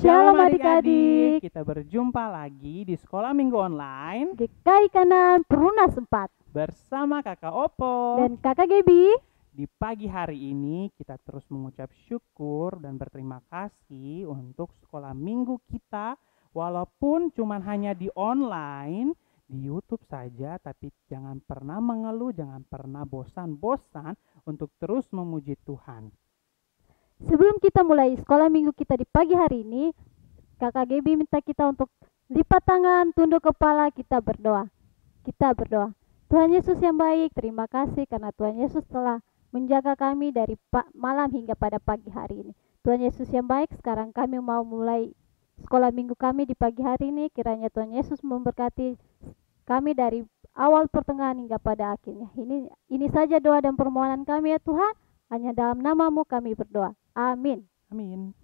Shalom adik-adik, kita berjumpa lagi di Sekolah Minggu Online GKI Kanan Perumnas 4 bersama Kakak Opo. dan Kakak Gebi. Di pagi hari ini kita terus mengucap syukur dan berterima kasih untuk sekolah minggu kita, walaupun cuma hanya di online, di YouTube saja, tapi jangan pernah mengeluh, jangan pernah bosan-bosan untuk terus memuji Tuhan. Sebelum kita mulai sekolah minggu kita di pagi hari ini, Kakak Gebi minta kita untuk lipat tangan, tunduk kepala, kita berdoa. Kita berdoa. Tuhan Yesus yang baik, terima kasih karena Tuhan Yesus telah menjaga kami dari malam hingga pada pagi hari ini. Tuhan Yesus yang baik, sekarang kami mau mulai sekolah minggu kami di pagi hari ini. Kiranya Tuhan Yesus memberkati kami dari awal pertengahan hingga pada akhirnya. Ini saja doa dan permohonan kami ya Tuhan. Hanya dalam nama-Mu kami berdoa. Amin. Amin.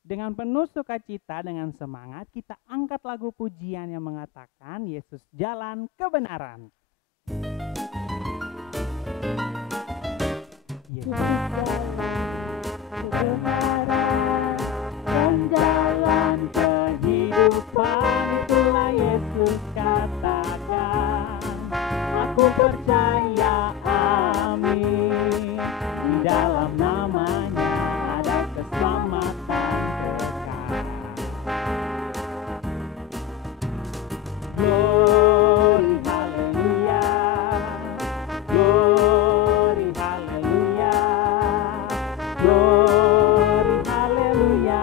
Dengan penuh sukacita, dengan semangat, kita angkat lagu pujian yang mengatakan Yesus jalan kebenaran. Yesus jalan kebenaran dan jalan kehidupan, itulah Yesus katakan. Aku percaya, amin. Di dalam namanya ada keselamatan kekal. Glory, haleluya. Glory, haleluya. Glory, haleluya.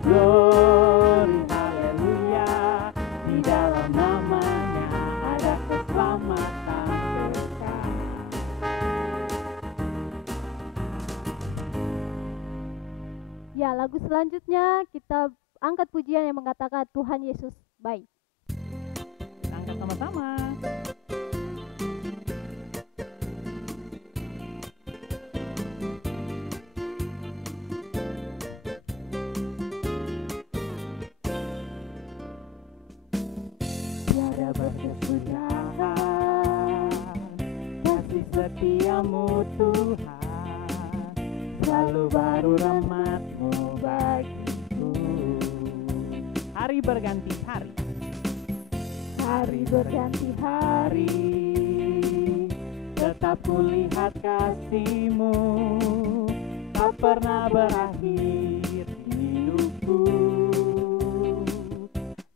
Glory, haleluya. Di dalam namanya ada keselamatan kekal. Ya, lagu selanjutnya kita angkat pujian yang mengatakan Tuhan Yesus baik. Kita angkat sama-sama. Tiada berkesudahan kasih setiamu Tuhan, selalu baru rahmat-Mu bagiku. Hari berganti hari, Hari berganti hari, tetap kulihat kasih-Mu, tak pernah berakhir hidupku.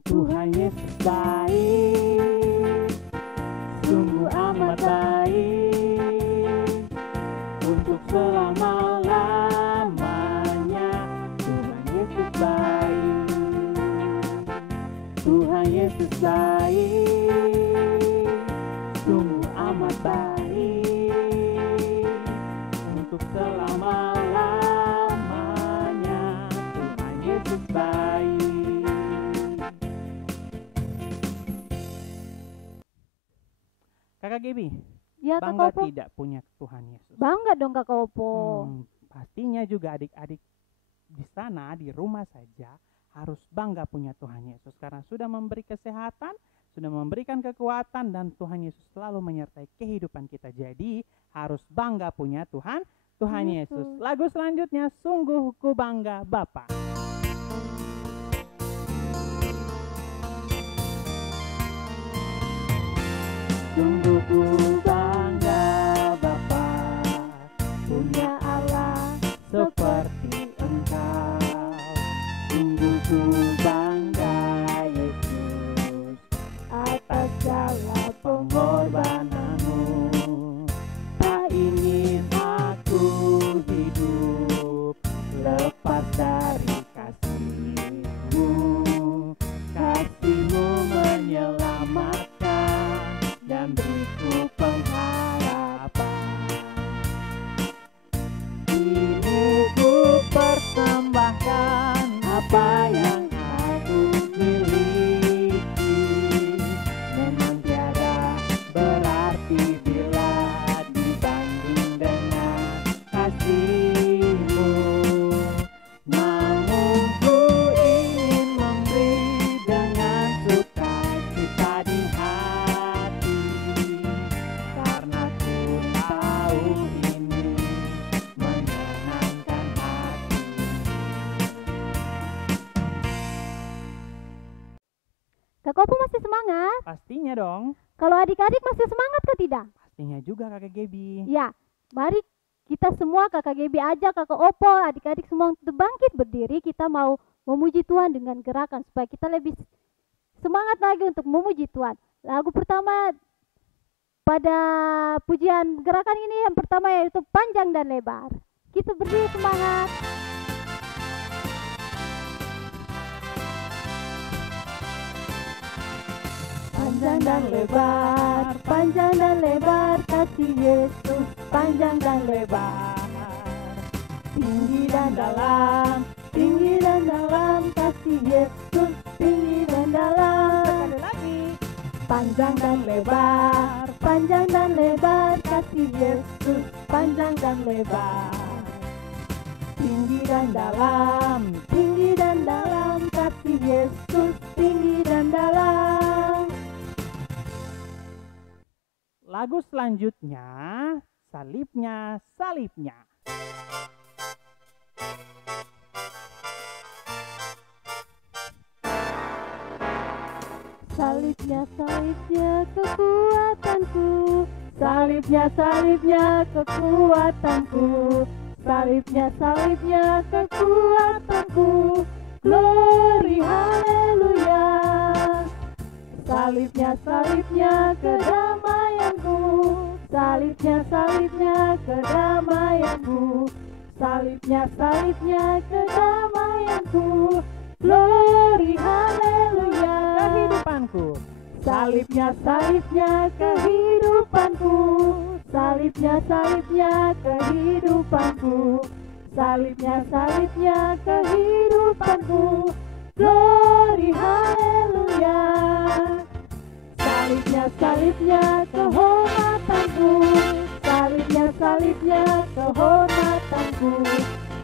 Tuhan Yesus baik, sungguh amat baik, untuk selama-lamanya. Tuhan Yesus baik, Tuhan Yesus baik, sungguh amat baik, untuk selama-lamanya. Tuhan Yesus baik. Kakak Gebi, ya bangga Kakak Opo. tidak punya Tuhan Yesus? Bangga dong Kakak Opo. Pastinya juga adik-adik di sana, di rumah saja, harus bangga punya Tuhan Yesus. Karena sudah memberi kesehatan, sudah memberikan kekuatan, dan Tuhan Yesus selalu menyertai kehidupan kita. Jadi harus bangga punya Tuhan Yesus. Lagu selanjutnya, Sungguh Ku Bangga Bapa. Sungguh ku bangga Bapa, punya Allah seperti Engkau. Sungguh ku bangga Yesus, atas segala pengorbanan-Mu. Tak ingin aku hidup lepas dari kasih-Mu. Kasih-Mu menyelamatkan dan beriku pengharapan. Kini ku persembahkan apa yang aku miliki. Memang tiada berarti bila dibanding dengan kasih-Mu. Namun ku ingin memberi dengan sukacita di hati, karena ku tahu ini menyenangkan hati. Kak Opo masih semangat? Pastinya dong. Kalau adik-adik masih semangat ke tidak? Pastinya juga Kakak Gebi. Ya, mari kita semua Kakak Gebi ajak Kakak Opo, adik-adik semua untuk bangkit berdiri. Kita mau memuji Tuhan dengan gerakan supaya kita lebih semangat lagi untuk memuji Tuhan. Lagu pertama pada pujian gerakan ini yang pertama yaitu Panjang dan Lebar. Kita berdiri semangat. Panjang dan lebar kasih Yesus, panjang dan lebar. Tinggi dan dalam kasih Yesus, tinggi dan dalam. Sekali lagi. Panjang dan lebar kasih Yesus, panjang dan lebar. Tinggi dan dalam kasih Yesus, tinggi dan dalam. Lagu selanjutnya, salibnya. Salibnya kekuatanku, salibnya kekuatanku, salibnya kekuatanku, glory haleluya. Salibnya kedamaianku, salibnya kedamaianku, salibnya kedamaianku, glory haleluya. Kehidupanku. Salibnya kehidupanku, salibnya kehidupanku, salibnya kehidupanku, glory haleluya. Salibnya kehormatanku, salibnya kehormatanku,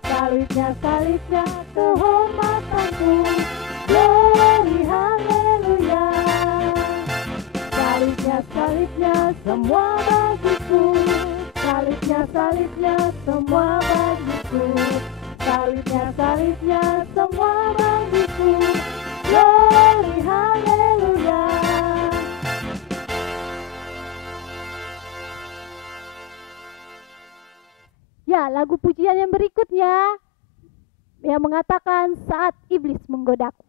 salibnya kehormatanku, glory haleluya. Salibnya semua bagiku, salibnya semua bagiku, salibnya semua bagiku, glory haleluya. Ya, lagu pujian yang berikutnya yang mengatakan saat iblis menggodaku.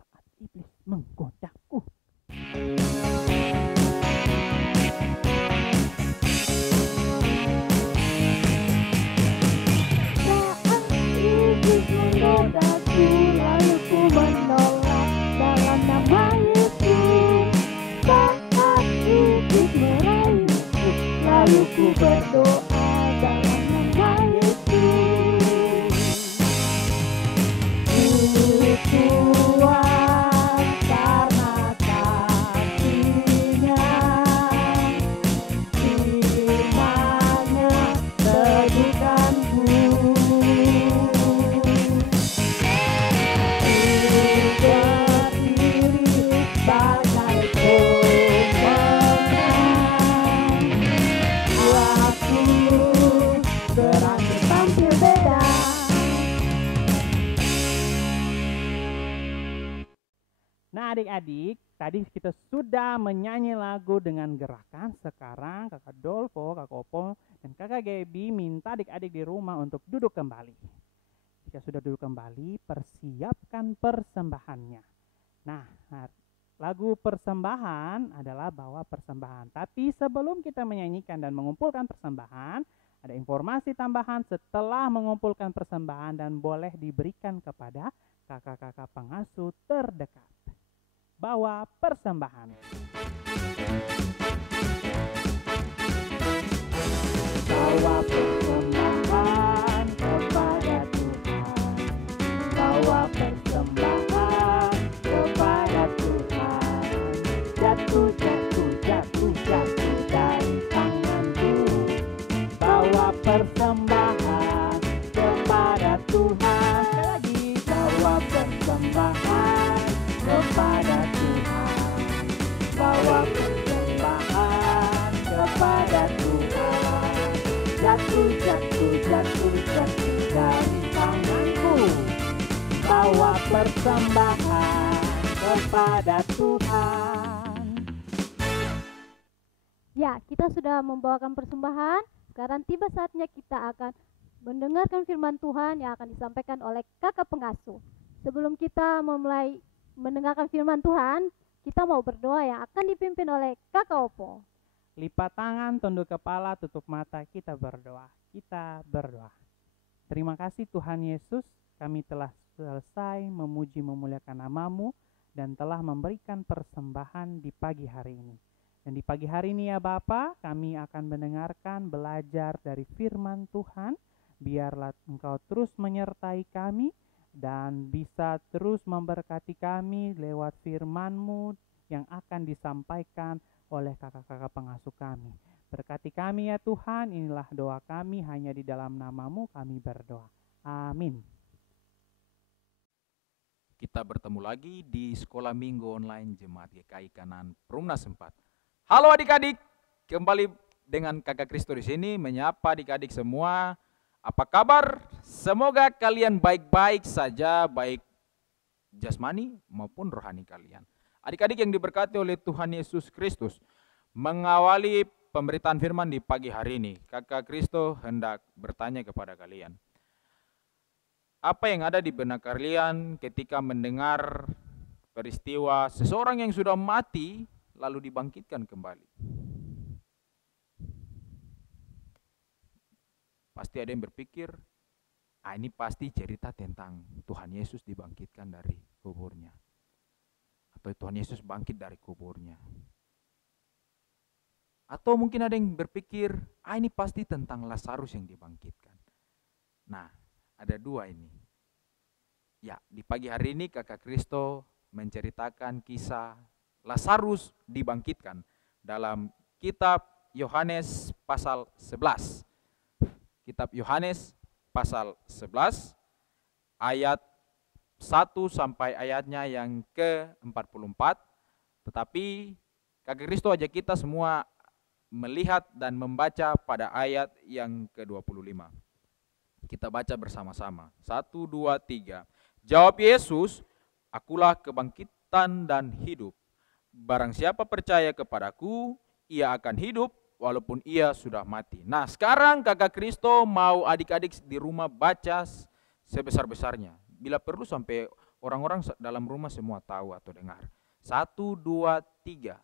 Saat iblis menggodaku. Saat iblis menggodaku, lalu ku menolak dalam nama Yesus. Saat iblis meraihku, lalu ku berdoa dalam nama Yesus. Tuhan karena kasih-Nya, firman-Nya teguhkanku. Berdiri bagai pemenang, aku berani tampil beda. Nah adik-adik, tadi kita sudah menyanyi lagu dengan gerakan. Sekarang kakak Dolfo, kakak Opo, dan kakak Gebi minta adik-adik di rumah untuk duduk kembali. Jika sudah duduk kembali, persiapkan persembahannya. Nah, lagu persembahan adalah bawa persembahan. Tapi sebelum kita menyanyikan dan mengumpulkan persembahan, ada informasi tambahan setelah mengumpulkan persembahan dan boleh diberikan kepada kakak-kakak pengasuh terdekat. Bawa persembahan. Bawa persembahan kepada Tuhan, bawa persembahan kepada Tuhan. Jatuh dari tanganku, bawa persembahan kepada Tuhan. Sekali lagi, Bawa persembahan kepada Tuhan, bawa persembahan kepada Tuhan. Jatuh dari tanganku, bawa persembahan kepada Tuhan. Ya, kita sudah membawakan persembahan. Sekarang tiba saatnya kita akan mendengarkan firman Tuhan yang akan disampaikan oleh kakak pengasuh. Sebelum kita memulai mendengarkan firman Tuhan, kita mau berdoa yang akan dipimpin oleh kakak Opo. Lipat tangan, tunduk kepala, tutup mata, kita berdoa. Kita berdoa. Terima kasih Tuhan Yesus, kami telah selesai memuji memuliakan nama-Mu dan telah memberikan persembahan di pagi hari ini. Dan di pagi hari ini ya Bapa, kami akan mendengarkan, belajar dari firman Tuhan. Biarlah Engkau terus menyertai kami dan bisa terus memberkati kami lewat firman-Mu yang akan disampaikan oleh kakak-kakak pengasuh kami. Berkati kami ya Tuhan, inilah doa kami, hanya di dalam nama-Mu kami berdoa. Amin. Kita bertemu lagi di Sekolah Minggu Online Jemaat GKI Kanan Perumnas 4. Halo adik-adik, kembali dengan kakak Kristo di sini menyapa adik-adik semua. Apa kabar? Semoga kalian baik-baik saja, baik jasmani maupun rohani kalian. Adik-adik yang diberkati oleh Tuhan Yesus Kristus, mengawali pemberitaan firman di pagi hari ini, kakak Kristo hendak bertanya kepada kalian. Apa yang ada di benak kalian ketika mendengar peristiwa seseorang yang sudah mati lalu dibangkitkan kembali? Pasti ada yang berpikir, ini pasti cerita tentang Tuhan Yesus dibangkitkan dari kuburnya. Atau Tuhan Yesus bangkit dari kuburnya. Atau mungkin ada yang berpikir, ini pasti tentang Lazarus yang dibangkitkan. Nah, ada dua ini. Ya, di pagi hari ini kakak Kristo menceritakan kisah Lazarus dibangkitkan dalam kitab Yohanes pasal 11. Kitab Yohanes pasal 11 ayat 1 sampai ayatnya yang ke-44. Tetapi kakak Kristo ajak kita semua melihat dan membaca pada ayat yang ke-25. Kita baca bersama-sama. 1, 2, 3. Jawab Yesus, akulah kebangkitan dan hidup. Barang siapa percaya kepadaku, ia akan hidup walaupun ia sudah mati. Nah, sekarang kakak Kristo mau adik-adik di rumah baca sebesar-besarnya. Bila perlu sampai orang-orang dalam rumah semua tahu atau dengar. 1, 2, 3.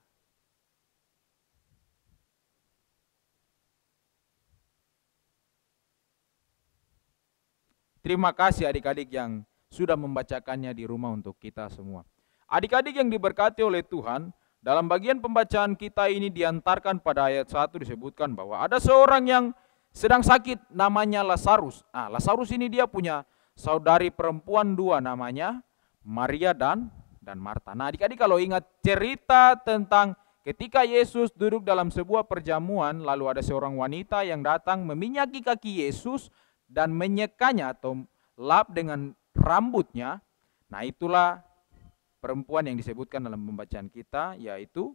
Terima kasih adik-adik yang sudah membacakannya di rumah untuk kita semua. Adik-adik yang diberkati oleh Tuhan, dalam bagian pembacaan kita ini diantarkan pada ayat 1 disebutkan bahwa ada seorang yang sedang sakit namanya Lazarus. Lazarus ini dia punya saudari perempuan dua namanya Maria dan Marta. Nah adik-adik kalau ingat cerita tentang ketika Yesus duduk dalam sebuah perjamuan, lalu ada seorang wanita yang datang meminyaki kaki Yesus dan menyekanya atau lap dengan rambutnya. Nah itulah perempuan yang disebutkan dalam pembacaan kita, yaitu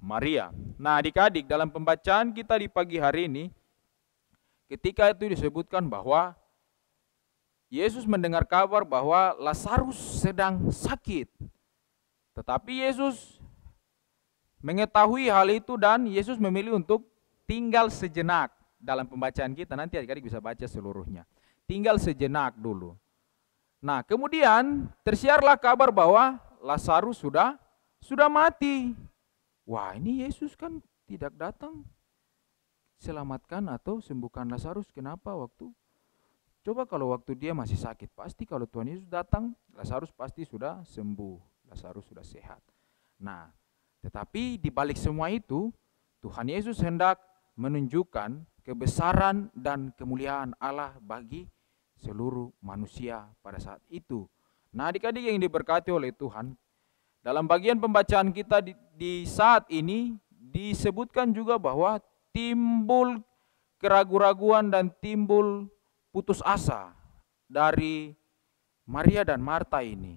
Maria. Nah adik-adik dalam pembacaan kita di pagi hari ini, ketika itu disebutkan bahwa Yesus mendengar kabar bahwa Lazarus sedang sakit. Tetapi Yesus mengetahui hal itu dan Yesus memilih untuk tinggal sejenak. Dalam pembacaan kita nanti adik-adik bisa baca seluruhnya. Tinggal sejenak dulu. Nah kemudian tersiarlah kabar bahwa Lazarus sudah mati. Wah ini Yesus kan tidak datang selamatkan atau sembuhkan Lazarus. Kenapa coba kalau waktu dia masih sakit, pasti kalau Tuhan Yesus datang, Lazarus pasti sudah sembuh, Lazarus sudah sehat. Nah tetapi di balik semua itu Tuhan Yesus hendak menunjukkan kebesaran dan kemuliaan Allah bagi seluruh manusia pada saat itu. Nah adik-adik yang diberkati oleh Tuhan, dalam bagian pembacaan kita di saat ini disebutkan juga bahwa timbul keraguan-raguan dan timbul putus asa dari Maria dan Marta ini.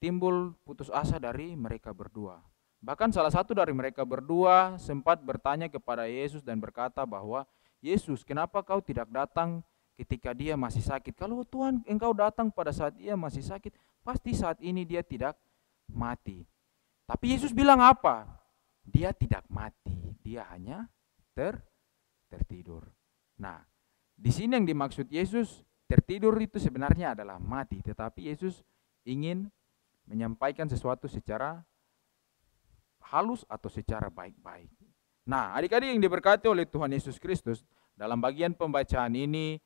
Timbul putus asa dari mereka berdua. Bahkan salah satu dari mereka berdua sempat bertanya kepada Yesus dan berkata bahwa, Yesus, kenapa kau tidak datang ketika dia masih sakit. Kalau Tuhan engkau datang pada saat dia masih sakit, pasti saat ini dia tidak mati. Tapi Yesus bilang apa? Dia tidak mati, dia hanya tertidur. Nah, di sini yang dimaksud Yesus tertidur itu sebenarnya adalah mati, tetapi Yesus ingin menyampaikan sesuatu secara halus atau secara baik-baik. Nah, adik-adik yang diberkati oleh Tuhan Yesus Kristus, dalam bagian pembacaan ini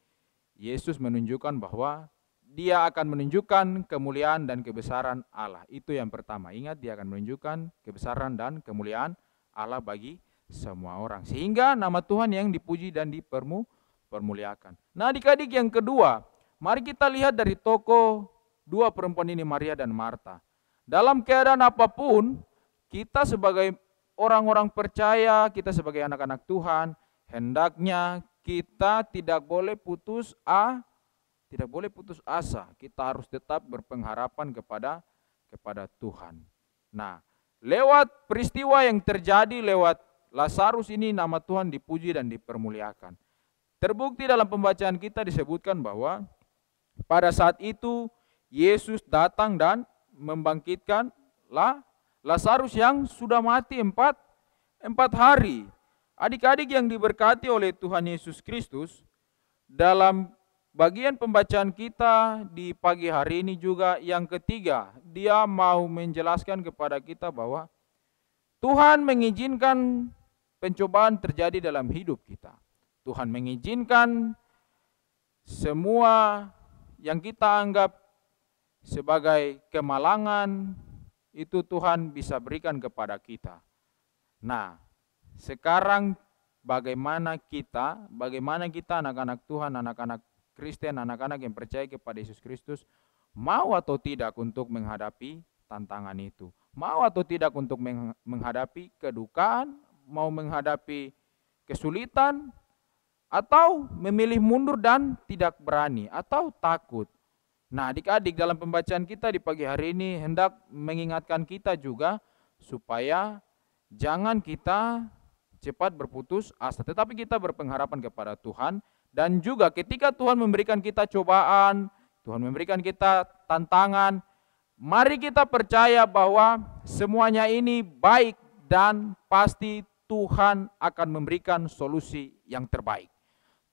Yesus menunjukkan bahwa dia akan menunjukkan kemuliaan dan kebesaran Allah. Itu yang pertama. Ingat, dia akan menunjukkan kebesaran dan kemuliaan Allah bagi semua orang. Sehingga nama Tuhan yang dipuji dan dipermuliakan. Nah, adik-adik yang kedua, mari kita lihat dari tokoh dua perempuan ini, Maria dan Marta. Dalam keadaan apapun, kita sebagai orang-orang percaya, kita sebagai anak-anak Tuhan, hendaknya kita tidak boleh putus asa. Kita harus tetap berpengharapan kepada Tuhan. Nah, lewat peristiwa yang terjadi lewat Lazarus ini, nama Tuhan dipuji dan dipermuliakan. Terbukti dalam pembacaan kita disebutkan bahwa pada saat itu Yesus datang dan membangkitkan Lazarus yang sudah mati 4 hari. Adik-adik yang diberkati oleh Tuhan Yesus Kristus, dalam bagian pembacaan kita di pagi hari ini juga yang ketiga, dia mau menjelaskan kepada kita bahwa Tuhan mengizinkan pencobaan terjadi dalam hidup kita. Tuhan mengizinkan semua yang kita anggap sebagai kemalangan, itu Tuhan bisa berikan kepada kita. Nah, sekarang bagaimana kita anak-anak Tuhan, anak-anak Kristen, anak-anak yang percaya kepada Yesus Kristus, mau atau tidak untuk menghadapi tantangan itu? Mau atau tidak untuk menghadapi kedukaan, mau menghadapi kesulitan, atau memilih mundur dan tidak berani, atau takut? Nah, adik-adik, dalam pembacaan kita di pagi hari ini hendak mengingatkan kita juga supaya jangan kita cepat berputus asa, tetapi kita berpengharapan kepada Tuhan. Dan juga ketika Tuhan memberikan kita cobaan, Tuhan memberikan kita tantangan, mari kita percaya bahwa semuanya ini baik dan pasti Tuhan akan memberikan solusi yang terbaik.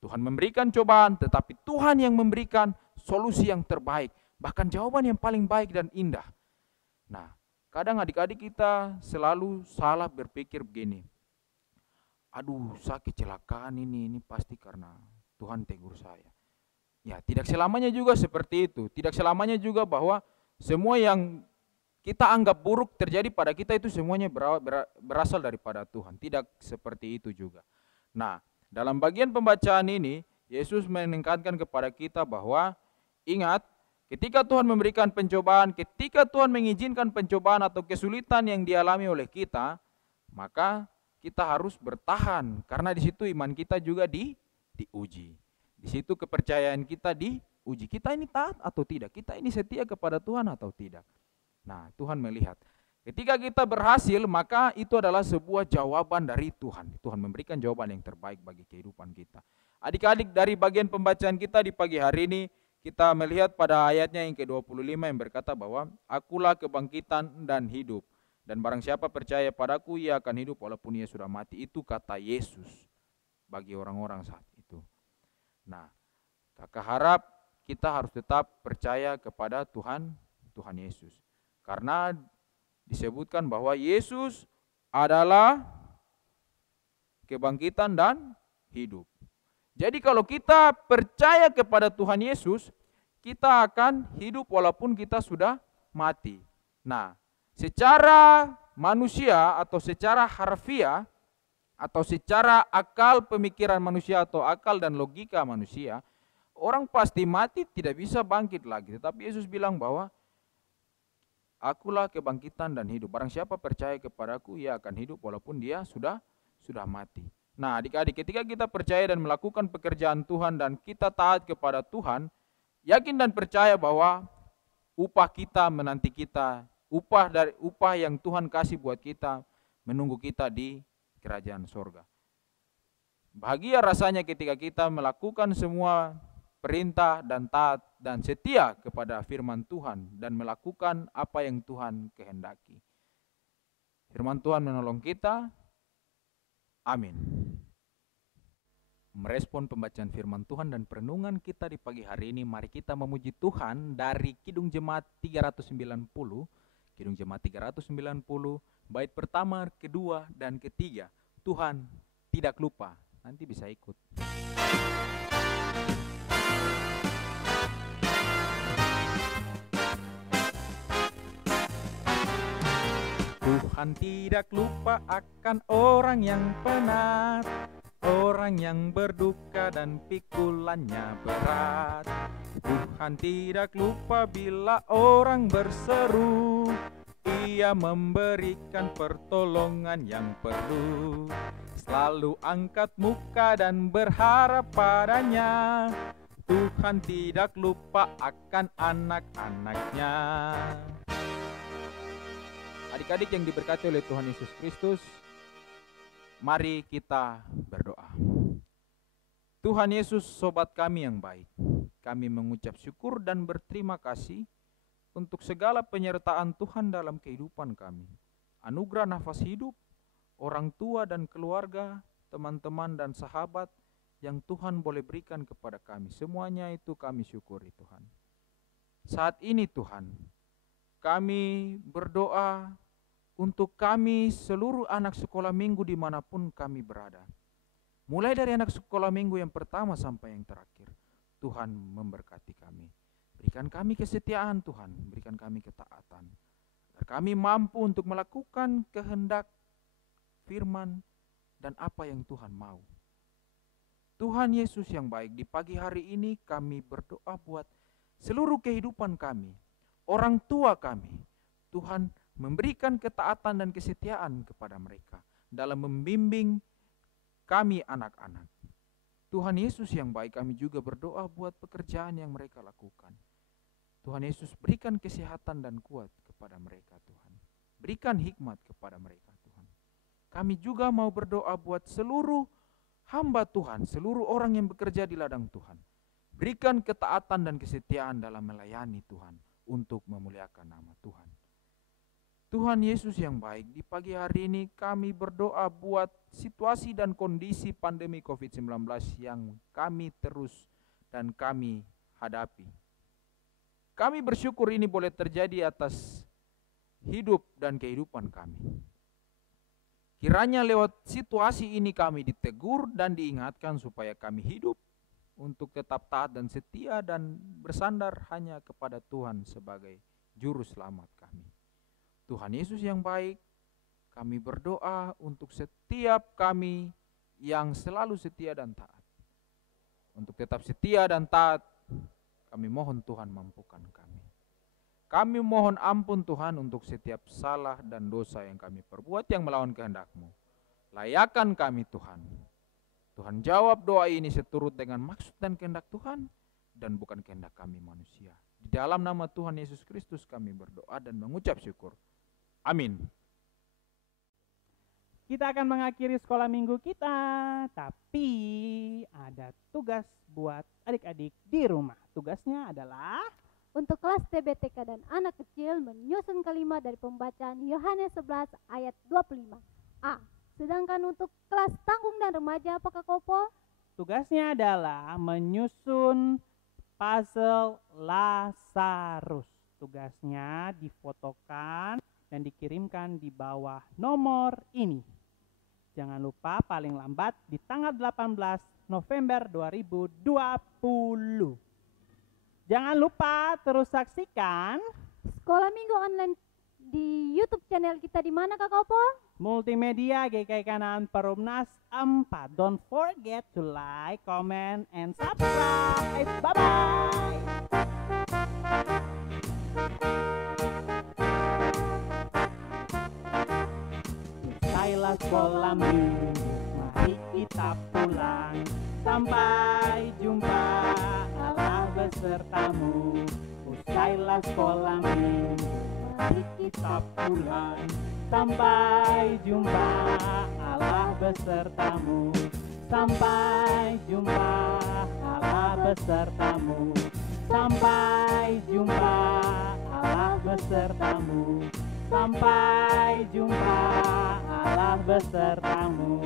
Tuhan memberikan cobaan, tetapi Tuhan yang memberikan solusi yang terbaik, bahkan jawaban yang paling baik dan indah. Nah, kadang adik-adik kita selalu salah berpikir begini, aduh, saya kecelakaan ini pasti karena Tuhan tegur saya. Ya, tidak selamanya juga seperti itu. Tidak selamanya juga bahwa semua yang kita anggap buruk terjadi pada kita itu semuanya berasal daripada Tuhan. Tidak seperti itu juga. Nah, dalam bagian pembacaan ini, Yesus menekankan kepada kita bahwa ingat, ketika Tuhan memberikan pencobaan, ketika Tuhan mengizinkan pencobaan atau kesulitan yang dialami oleh kita, maka kita harus bertahan, karena di situ iman kita juga diuji. Di situ kepercayaan kita diuji. Kita ini taat atau tidak? Kita ini setia kepada Tuhan atau tidak? Nah, Tuhan melihat. Ketika kita berhasil, maka itu adalah sebuah jawaban dari Tuhan. Tuhan memberikan jawaban yang terbaik bagi kehidupan kita. Adik-adik, dari bagian pembacaan kita di pagi hari ini, kita melihat pada ayatnya yang ke-25 yang berkata bahwa akulah kebangkitan dan hidup. Dan barang siapa percaya padaku, ia akan hidup walaupun ia sudah mati. Itu kata Yesus bagi orang-orang saat itu. Nah, kakak harap kita harus tetap percaya kepada Tuhan Yesus. Karena disebutkan bahwa Yesus adalah kebangkitan dan hidup. Jadi kalau kita percaya kepada Tuhan Yesus, kita akan hidup walaupun kita sudah mati. Nah, secara manusia atau secara harfiah atau secara akal pemikiran manusia atau akal dan logika manusia, orang pasti mati tidak bisa bangkit lagi. Tetapi Yesus bilang bahwa akulah kebangkitan dan hidup. Barang siapa percaya kepadaku, ia akan hidup walaupun dia sudah mati. Nah, adik-adik, ketika kita percaya dan melakukan pekerjaan Tuhan dan kita taat kepada Tuhan, yakin dan percaya bahwa upah kita menanti kita, upah yang Tuhan kasih buat kita menunggu kita di kerajaan sorga. Bahagia rasanya ketika kita melakukan semua perintah dan taat dan setia kepada firman Tuhan dan melakukan apa yang Tuhan kehendaki. Firman Tuhan menolong kita. Amin. Merespon pembacaan firman Tuhan dan perenungan kita di pagi hari ini, mari kita memuji Tuhan dari Kidung Jemaat 390. Kidung Jemaat 390, bait pertama, kedua, dan ketiga. Tuhan tidak lupa. Nanti bisa ikut. Tuhan tidak lupa akan orang yang penat, orang yang berduka dan pikulannya berat. Tuhan tidak lupa bila orang berseru, Ia memberikan pertolongan yang perlu. Selalu angkat muka dan berharap padanya, Tuhan tidak lupa akan anak-anaknya. Adik-adik yang diberkati oleh Tuhan Yesus Kristus, mari kita berdoa. Tuhan Yesus, sobat kami yang baik, kami mengucap syukur dan berterima kasih untuk segala penyertaan Tuhan dalam kehidupan kami. Anugerah nafas hidup, orang tua dan keluarga, teman-teman dan sahabat yang Tuhan boleh berikan kepada kami. Semuanya itu kami syukuri Tuhan. Saat ini Tuhan, kami berdoa untuk kami seluruh anak sekolah minggu dimanapun kami berada. Mulai dari anak sekolah minggu yang pertama sampai yang terakhir, Tuhan memberkati kami. Berikan kami kesetiaan Tuhan, berikan kami ketaatan, agar kami mampu untuk melakukan kehendak firman dan apa yang Tuhan mau. Tuhan Yesus yang baik, di pagi hari ini kami berdoa buat seluruh kehidupan kami, orang tua kami. Tuhan memberikan ketaatan dan kesetiaan kepada mereka dalam membimbing kami anak-anak. Tuhan Yesus yang baik, kami juga berdoa buat pekerjaan yang mereka lakukan. Tuhan Yesus, berikan kesehatan dan kuat kepada mereka Tuhan. Berikan hikmat kepada mereka Tuhan. Kami juga mau berdoa buat seluruh hamba Tuhan, seluruh orang yang bekerja di ladang Tuhan. Berikan ketaatan dan kesetiaan dalam melayani Tuhan untuk memuliakan nama Tuhan. Tuhan Yesus yang baik, di pagi hari ini kami berdoa buat situasi dan kondisi pandemi COVID-19 yang kami terus dan kami hadapi. Kami bersyukur ini boleh terjadi atas hidup dan kehidupan kami. Kiranya lewat situasi ini kami ditegur dan diingatkan supaya kami hidup untuk tetap taat dan setia dan bersandar hanya kepada Tuhan sebagai juru selamat kami. Tuhan Yesus yang baik, kami berdoa untuk setiap kami yang selalu setia dan taat. Untuk tetap setia dan taat, kami mohon Tuhan mampukan kami. Kami mohon ampun Tuhan untuk setiap salah dan dosa yang kami perbuat yang melawan kehendak-Mu. Layakan kami Tuhan. Tuhan jawab doa ini seturut dengan maksud dan kehendak Tuhan dan bukan kehendak kami manusia. Di dalam nama Tuhan Yesus Kristus kami berdoa dan mengucap syukur. Amin. Kita akan mengakhiri sekolah minggu kita, tapi ada tugas buat adik-adik di rumah. Tugasnya adalah untuk kelas TBTK dan anak kecil menyusun kalimat dari pembacaan Yohanes 11 ayat 25a. Sedangkan untuk kelas tanggung dan remaja apakah Kopo? Tugasnya adalah menyusun puzzle Lazarus. Tugasnya difotokan dan dikirimkan di bawah nomor ini. Jangan lupa paling lambat di tanggal 18 November 2020. Jangan lupa terus saksikan Sekolah Minggu Online di YouTube channel kita di mana Kak Kopo? Multimedia GKI Kanan Perumnas 4. Don't forget to like, comment, and subscribe. Bye-bye. Usailah sekolah minggu, mari kita pulang. Sampai jumpa Allah besertamu. Usailah sekolah minggu, mari kita pulang. Sampai jumpa Allah besertamu. Sampai jumpa, Allah besertamu. Sampai jumpa, Allah besertamu. Sampai jumpa, Allah besertamu.